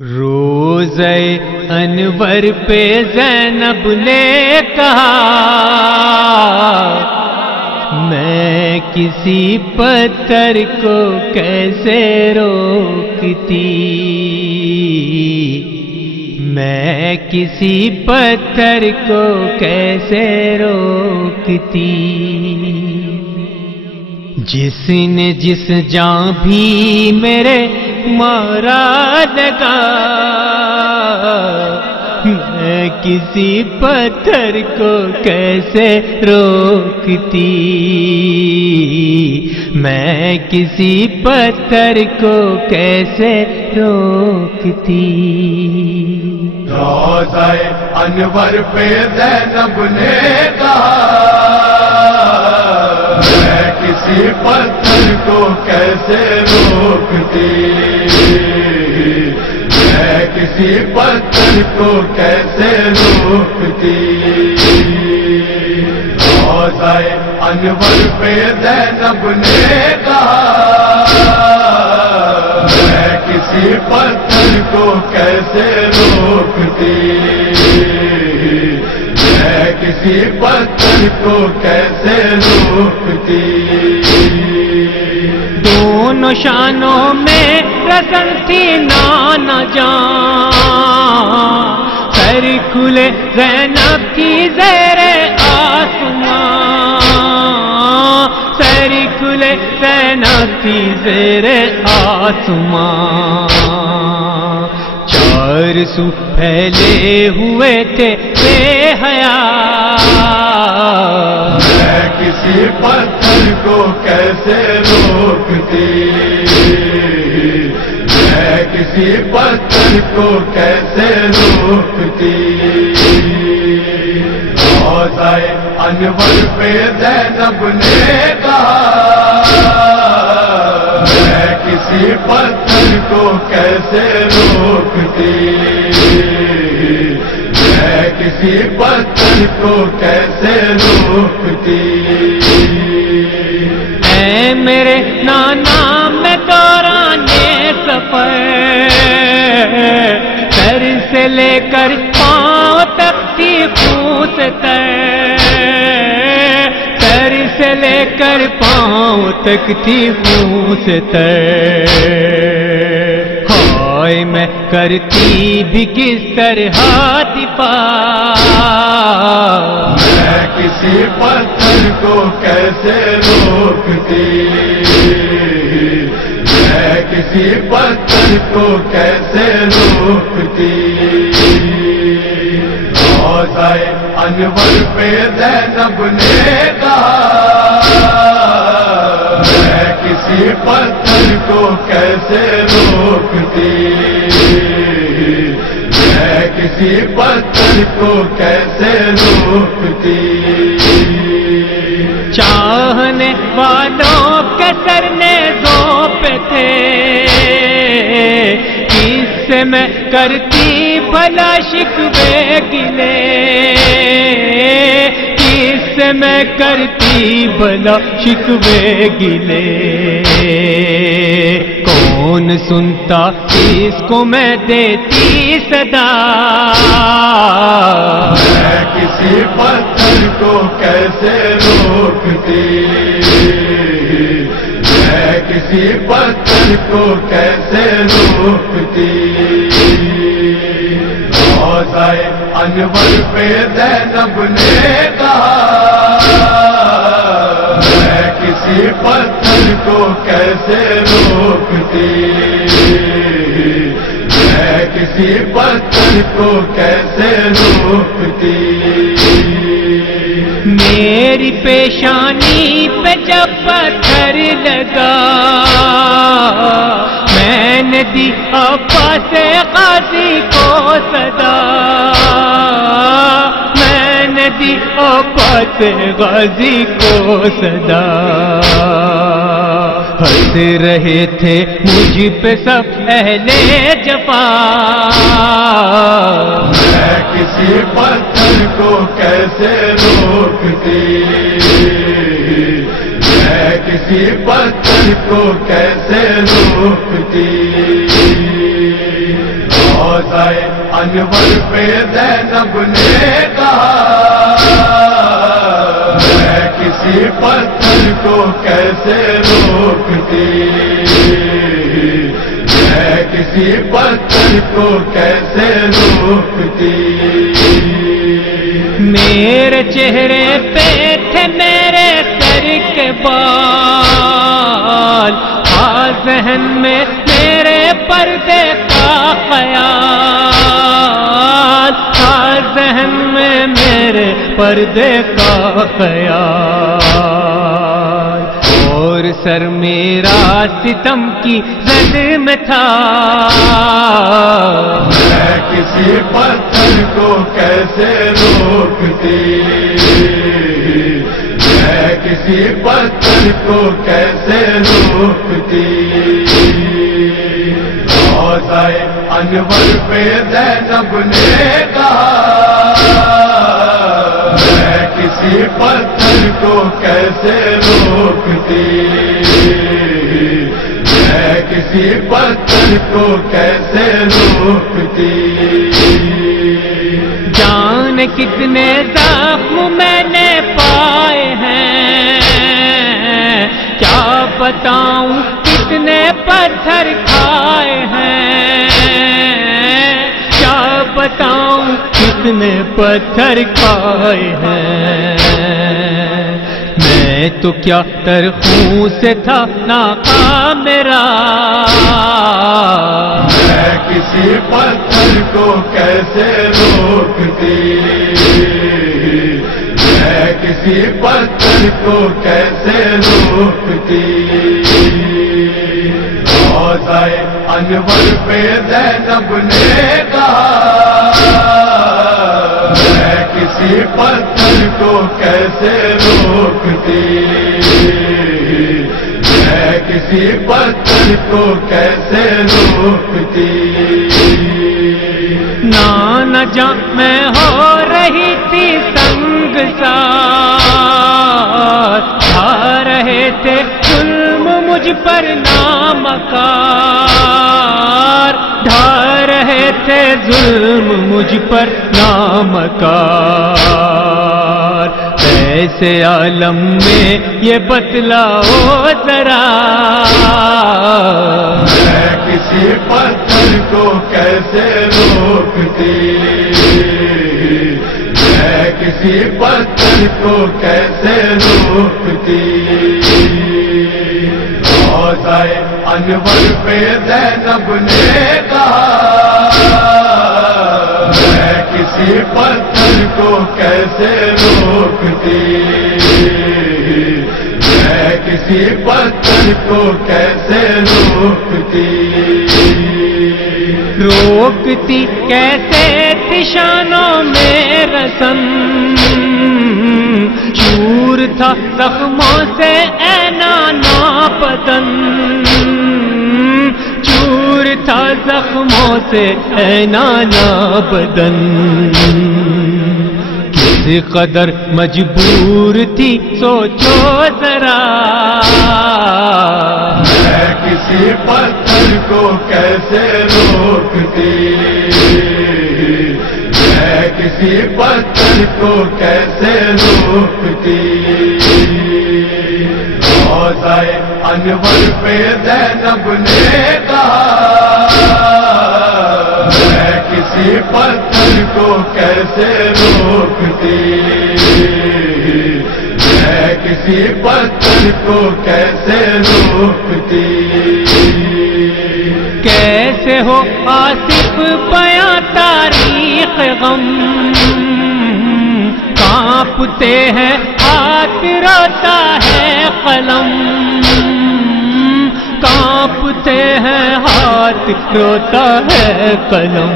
روزے انور پہ زینب نے کہا میں کسی پتھر کو کیسے روکتی، میں کسی پتھر کو کیسے روکتی، جس نے جس جان بھی میرے مارا لگا، میں کسی پتھر کو کیسے روکتی، میں کسی پتھر کو کیسے روکتی۔ روزہ انور پہ زینب نے کہا میں کسی پتھر کو کیسے روکتی، میں کسی پتھر کو کیسے روکتی۔ روزہ انور پہ زینب نے کہا میں کسی پتھر کو کیسے روکتی، میں کسی پتھر کو کیسے روکتی۔ دونوں شانوں میں رسن تھی نانا جان، سر کھلے زینب کی زیر آسمان، سر کھلے زینب کی زیر آسمان، چار سو پھیلے ہوئے تھے بے حیا، میں کسی پتھر کو کیسے روکتی، میں کسی پتھر کو کیسے روکتی۔ روزہ انور پہ زینب نے کہا میں کسی پتھر کو کیسے روکتی، میں کسی پتھر کو کیسے روکتی۔ اے میرے نانا میں دوران سفر، سر سے لے کر پاؤں تک تھی پوس تر، سر سے لے کر پاؤں تک تھی پوس تر، ہائے میں کرتی بھی کس طرح دفاع، میں کسی پتھر کو کیسے روکتی، میں کسی پتھر کو کیسے روکتی۔ روزہ انور پہ زینب نے کہا میں کسی پتھر کو کیسے روکتی، میں کسی پتھر کو کیسے روکتی۔ چاہنے والوں کے سر نیزوں پہ تھے، کس سے میں کرتی بھلا شکوے گلے، کس سے میں کرتی بھلا شکوے گلے، کون سنتا اس کو میں دیتی صدا، میں کسی پتھر کو کیسے روکتی، میں کسی پتھر کو کیسے روکتی۔ روزہ انور پہ زینب نے کہا میں کسی پتھر کو کیسے روکتی، میں کسی پتھر کو کیسے روکتی۔ میری پیشانی پہ جب پتھر لگا، میں نے دی عباس غازی کو صدا، میں نے دی عباس غازی کو صدا، ہنس رہے تھے مجھ پہ سب اہل جفا، میں کسی پتھر کو کیسے روکتی، میں کسی پتھر کو کیسے روکتی۔ روضہ انور پہ زینب نے کہا میں کسی پتھر کو کیسے روکتی، میں کسی پتھر کو کیسے روکتی۔ میرے چہرے پہ تھے میرے سر کے بال، تھا ذہن میں میرے پردے کا خیال، تھا ذہن میں میرے پردے کا خیال، اور سر میرا ستم کی زد میں تھا۔ میں کسی پتھر کو کیسے روکتی، میں کسی پتھر کو کیسے روکتی۔ روضہ انور پہ زینب نے کہا میں کسی پتھر کو کیسے روکتی، میں کسی پتھر کو کیسے روکتی۔ جان کتنے زخم میں نے پائے ہیں، کیا بتاؤں کتنے پتھر کھائے ہیں، کیا بتاؤں کتنے پتھر کھائے ہیں۔ میں تو کیا ترخوں سے تھا ناکام میرا، میں کسی پتھر کو کیسے روکتی، میں کسی پتھر کو کیسے روکتی۔ روضہ انور پہ زینب نے کہا میں کسی پتھر کو کیسے روکتی، میں کسی پتھر کو کیسے روکتی۔ نہ جان میں ہو رہی تھی سنگ سار، ڈھا رہے تھے ظلم مجھ پر نامکار، ڈھا رہے تھے ظلم مجھ پر نامکار۔ ایسے عالم میں یہ بتلاؤ ذرا، میں کسی پتھر کو کیسے روکتی، میں کسی پتھر کو کیسے روکتی۔ روضہ انور پہ زینب نے کہا میں کسی پتھر کو کیسے روکتی، میں کسی پتھر کو کیسے روکتی۔ روکتی کیسے تھی شانوں میں رسن، چور تھا زخموں سے اے نانا بدن، چور تھا زخموں سے اے نانا بدن۔ کس قدر مجبور تھی سوچو ذرا، میں کسی پتھر کو کیسے روکتی، میں کسی پتھر کو کیسے روکتی۔ روضہ انور پہ زینب نے کہا میں کسی پتھر کو کیسے روکتی، میں کسی پتھر کو کیسے روکتی۔ کیسے ہو آصف بیاں تاریخ غم، کانپتے ہیں ہاتھ روتا ہے قلم، کانپتے ہیں ہاتھ روتا ہے قلم۔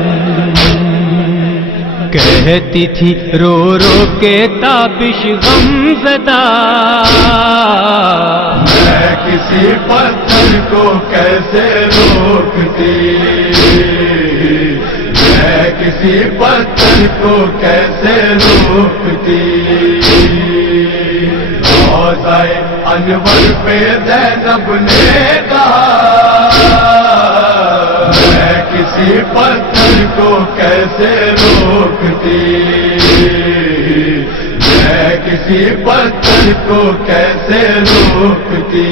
کہتی تھی رو رو کے تابش غم زدہ، میں کسی پتھر کو کیسے روکتی، میں کسی پتھر کو کیسے روکتی۔ روضہ انور پہ زینب نے کہا میں کسی پتھر کو کیسے روکتی، میں کسی پتھر کو کیسے روکتی.